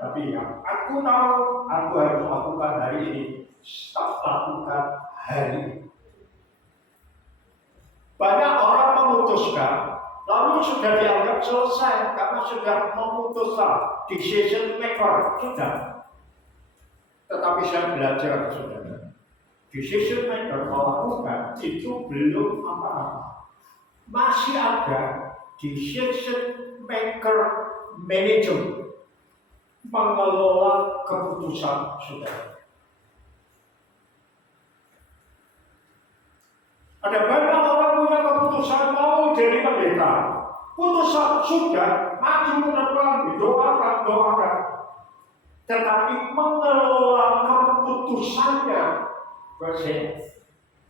Tapi yang aku tahu, aku harus lakukan hari ini. Stop lakukan hari ini. Banyak orang memutuskan, lalu sudah dianggap selesai karena sudah memutuskan, decision maker sudah. Tetapi saya belajar saudara. Decision maker melakukan itu belum apa-apa. Masih ada decision maker manager mengelola keputusan saudara. Ada banyak orang punya keputusan mau jadi pendeta. Putusan sudah maju ke depan, doakan. Tetapi mengelola keputusannya persen,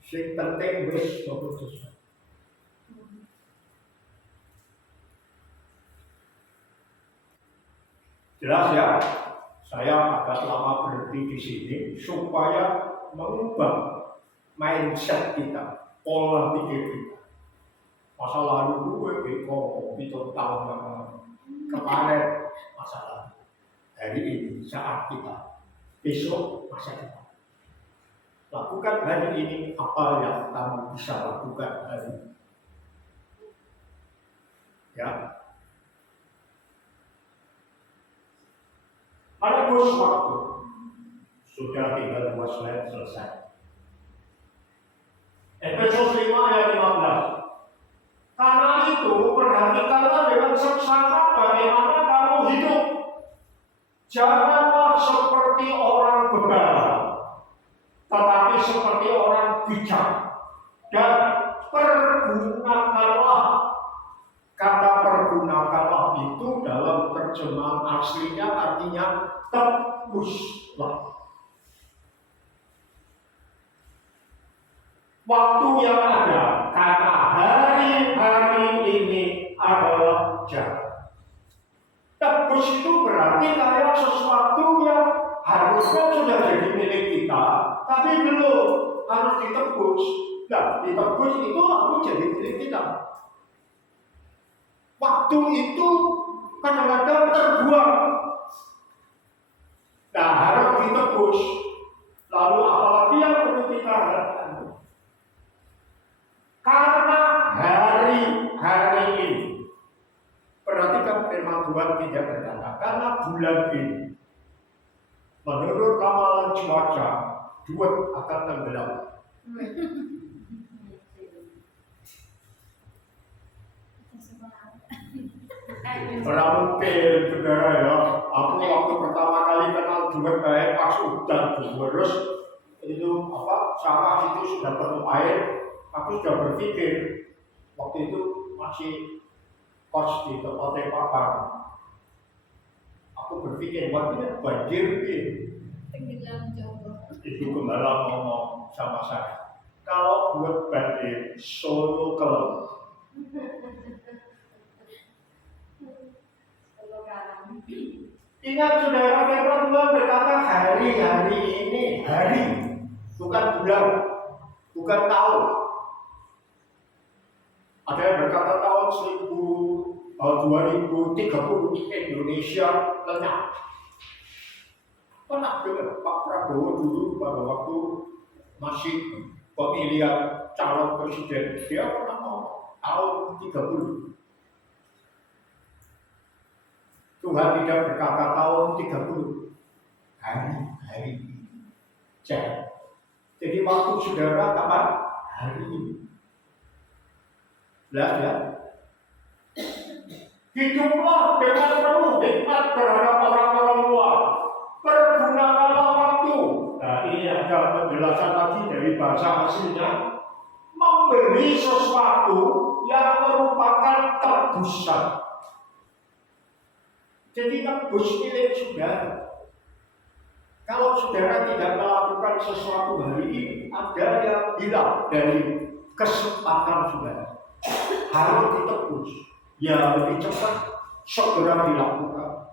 sing penting wis keputusan. Jelas ya, saya agak lama berhenti di sini supaya mengubah mindset kita, pola pikir kita. Masa lalu gue beko, itu tahun yang kemarin masa lalu. Hari ini saat kita, besok masa depan. Lakukan hari ini apa yang kamu bisa lakukan hari ini. Ya. Ada bos waktu. Sudah tinggal 2 slide selesai. Efesus 5 ayat 15. Karena itu perhatikanlah dengan seksama bagaimana kamu hidup. Janganlah seperti orang bebal, tetapi seperti orang bijak. Dan pergunakanlah. Kata pergunakanlah itu dalam terjemahan aslinya artinya tebuslah. Waktu yang ada, karena hari-hari ini adalah jahat. Tebus itu berarti kayak sesuatu yang harusnya sudah jadi milik kita, tapi belum, harus ditebus. Nah, ditebus itu lalu jadi milik kita. Waktu itu kadang-kadang terbuang. Nah, harus ditebus. Lalu apalagi yang perlu kita harapkan? Karena hari ini, perhatikan firman Tuhan tidak berkata, karena bulan ini, menurut ramalan cuaca, duit akan tenggelam. Mungkin saudara ya, aku waktu pertama kali kenal duit kayak pas udan terus itu sawah itu sudah penuh air. Aku sudah berpikir waktu itu masih kos di tempat papa. Aku berpikir waktu banjir Tenggelam coba. itu gembala ngomong sama saya. Kalau buat banjir solo kelem. Ingat saudara, firman Tuhan berkata hari-hari ini, hari, bukan bulan, bukan tahun. Ada yang berkata tahun 2030 Indonesia lenyap. Pernah dengar Pak Prabowo dulu pada waktu masih pemilihan calon presiden, dia pernah ngomong tahun 30. Tuhan tidak berkata tahun 30. Hari ini. Jadi waktu saudara kapan? Hari ini. Jelas ya? Hiduplah dengan penuh hikmat terhadap orang-orang luar. Pergunakanlah waktu. Nah, ini ada penjelasan lagi dari bahasa aslinya. Memberi sesuatu yang merupakan tebusan. Jadi tebus milik saudara. Kalau saudara tidak melakukan sesuatu hari ini, ada yang hilang dari kesempatan saudara. Harus ditebus. Ya lebih cepat, segera dilakukan.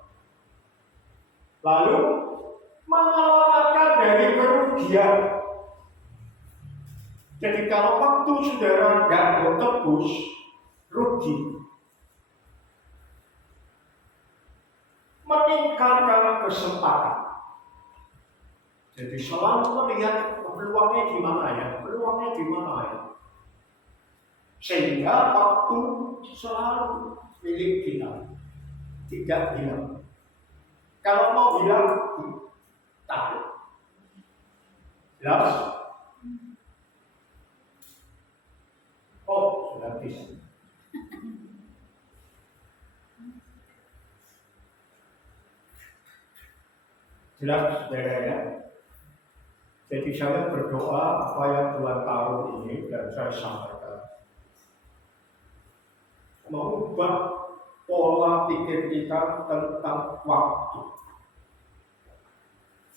Lalu menyelamatkan dari kerugian. Jadi kalau waktu saudara nggak tebus, rugi. Meningkatkan kesempatan. Jadi selalu melihat peluangnya di mana ya, peluangnya di mana ya. Sehingga waktu selalu milik kita, tidak hilang. Kalau mau hilang, takut. Jelas? Oh, sudah bisa. Jelas, saudara ya. Jadi saya berdoa apa yang Tuhan tahu ini dan saya sampaikan. Mengubah pola pikir kita tentang waktu.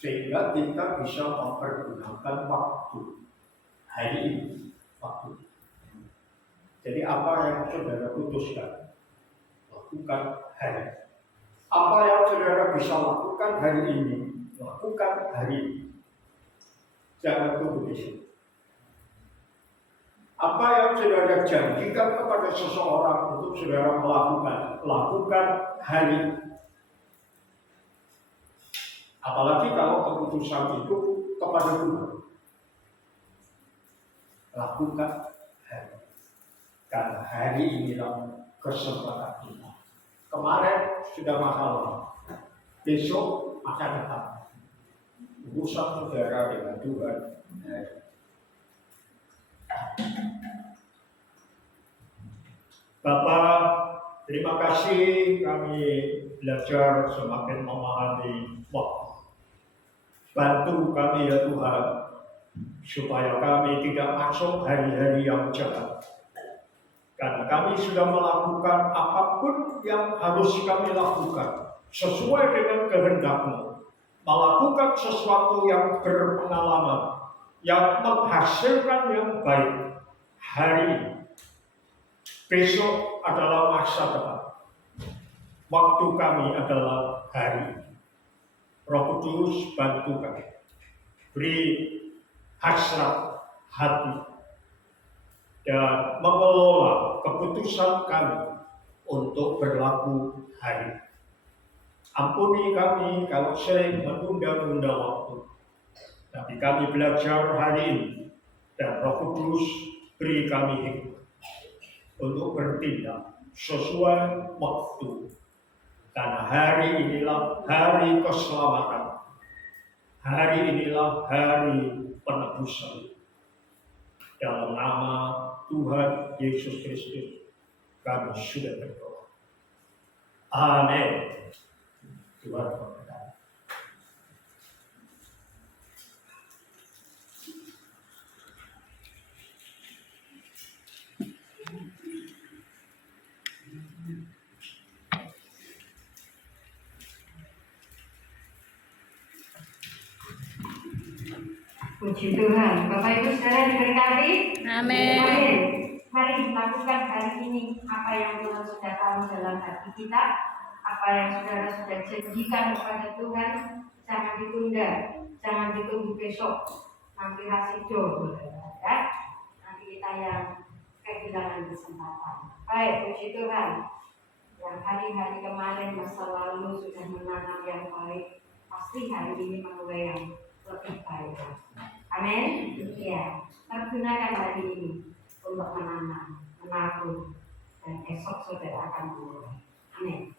Sehingga kita bisa mempergunakan waktu. Hari ini, waktu. Jadi apa yang saudara putuskan, lakukan hari ini. Apa yang saudara bisa lakukan hari ini, lakukan hari ini. Jangan tunggu besok. Apa yang saudara janjikan kepada seseorang untuk saudara melakukan, lakukan hari ini. Apalagi kalau keputusan itu kepada Tuhan. Lakukan hari ini. Karena hari inilah kesempatan kita. Kemarin sudah masalah, besok akan datang. Urusan saudara dengan Tuhan. Bapak, terima kasih kami belajar semakin memahami waktu. Bantu kami ya Tuhan, supaya kami tidak masuk hari-hari yang jahat. Karena kami sudah melakukan apapun yang harus kami lakukan sesuai dengan kehendak-Mu. Melakukan sesuatu yang berpengalaman, yang menghasilkan yang baik hari ini. Besok adalah masa depan. Waktu kami adalah hari ini. Roh Kudus bantu kami. Beri hasrat hati dan mengelola keputusan kami untuk berlaku hari ini. Ampuni kami kalau sering menunda-nunda waktu. Tapi kami belajar hari ini dan Roh Kudus beri kami hikmat untuk bertindak sesuai waktu. Karena hari inilah hari keselamatan. Hari inilah hari penebusan. Dalam nama Tuhan Yesus Kristus kami sudah berdoa. Amin. Tuhan memberkati. Puji Tuhan, Bapak Ibu saudara diberkati. Amin. Mari lakukan hari ini apa yang Tuhan sudah tahu dalam hati kita, apa yang saudara sudah janjikan kepada Tuhan. Jangan ditunda, jangan ditunggu besok. Nanti rasido, ya. Nanti kita yang kehilangan kesempatan. Baik, puji Tuhan. Yang hari-hari kemarin masa lalu sudah menanam yang baik. pasti hari ini menulai yang lebih baik. Amin. Ya, pergunakan hari ini untuk menanam, menabur, dan esok saudara akan memulai. Amin.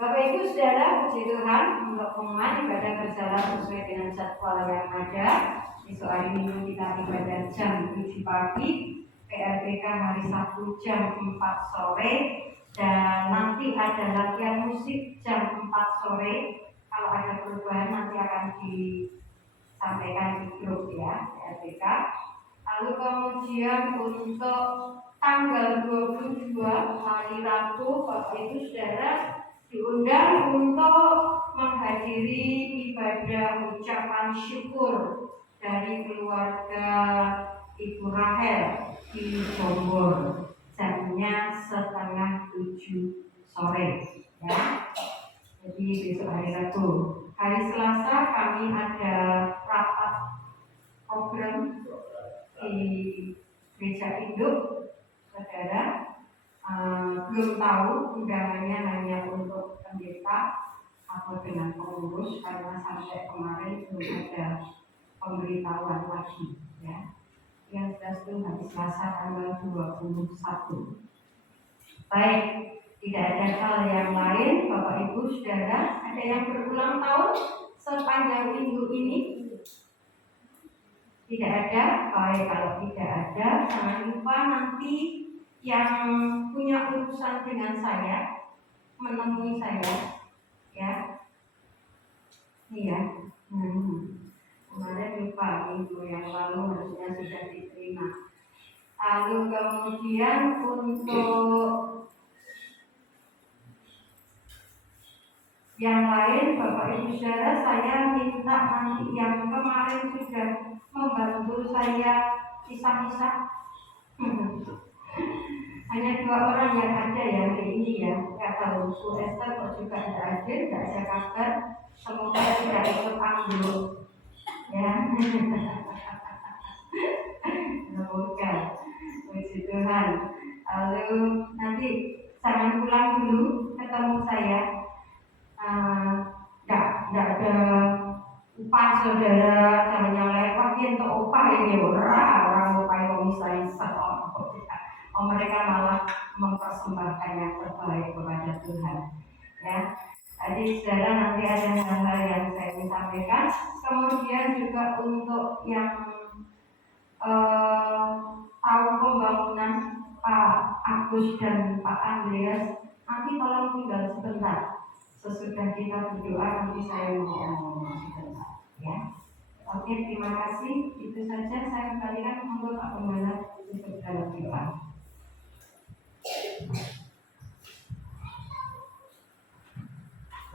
Bapak Ibu Saudara, puji Tuhan untuk pengumuman ibadah berjalan sesuai dengan jadwal yang ada. Esok hari Minggu kita ibadah jam 7 pagi, PLPK hari Sabtu jam 4 sore, dan nanti ada latihan musik jam 4 sore. Kalau ada perubahan nanti akan disampaikan di grup ya, PLPK. Lalu kemudian untuk tanggal 22 hari Rabu, Bapak Ibu Saudara diundang untuk menghadiri ibadah ucapan syukur dari keluarga Ibu Rahel di Jombor, jamnya 6:30 sore ya. Jadi besok hari Rabu. Hari Selasa kami ada rapat program di Gereja Induk, saudara. Belum tahu undangannya hanya untuk pendeta atau dengan pengurus karena sampai kemarin belum ada pemberitahuan lagi ya. Yang jelas itu hari Selasa tanggal 21. Baik, tidak ada hal yang lain, Bapak Ibu Saudara. Ada yang berulang tahun sepanjang minggu ini? Tidak ada. Baik, kalau tidak ada, jangan lupa nanti yang punya urusan dengan saya menemui saya ya. Iya. Kemarin lupa, minggu yang lalu harusnya sudah diterima. Lalu kemudian untuk yang lain, Bapak Ibu Saudara, saya minta nanti yang kemarin sudah membantu saya kisah-kisah. Hanya 2 orang yang ada ya hari ini ya. Nggak tahu, Bu Esther kok juga tidak hadir, tidak ada kabar. Semoga tidak ikut ambil ya. Semoga, puji Tuhan. Lalu nanti jangan pulang dulu, ketemu saya. Nggak ada upah saudara, jangan yang lewat untuk upah ini orang upah yang misalnya mereka malah mempersembahkan yang terbaik kepada Tuhan ya. Jadi saudara, nanti ada hal-hal yang saya ingin sampaikan. Kemudian juga untuk yang tahu pembangunan Pak Agus dan Pak Andreas, nanti tolong tinggal sebentar. Sesudah kita berdoa nanti saya mau ngomong sebentar ya. Oke, terima kasih. Itu saja saya kembalikan untuk Pak Pembala untuk dalam doa.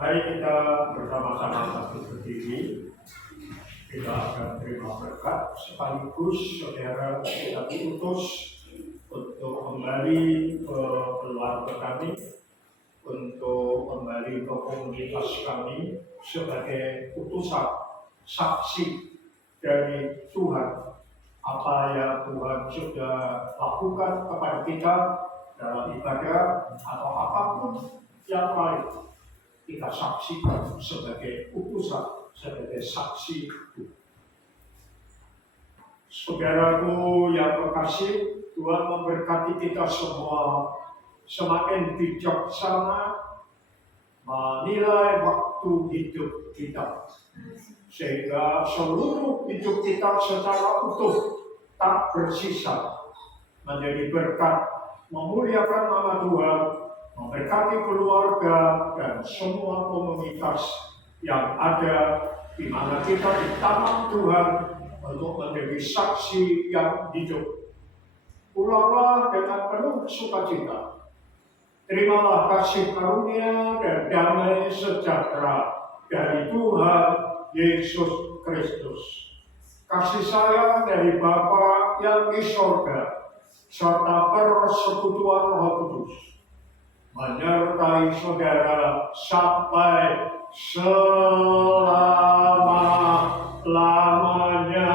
Mari kita bersama-sama satu berdiri. Kita akan terima berkat sekaligus saudara kita diutus untuk kembali ke keluarga kami, untuk kembali ke komunitas kami sebagai utusan saksi dari Tuhan. Apa yang Tuhan sudah lakukan kepada kita dalam ibadah atau apapun yang lain, kita saksikan sebagai utusan, sebagai saksi itu. Saudaraku yang terkasih, Tuhan memberkati kita semua semakin bijaksana menilai waktu hidup kita, sehingga seluruh hidup kita secara utuh tak bersisa menjadi berkat, memuliakan nama Tuhan, memberkati keluarga dan semua komunitas yang ada di mana kita ditanam Tuhan untuk menjadi saksi yang hidup. Pulanglah dengan penuh sukacita. Terimalah kasih karunia dan damai sejahtera dari Tuhan Yesus Kristus. Kasih sayang dari Bapa yang di sorga serta persekutuan Roh Kudus menyertai saudara sampai selama-lamanya.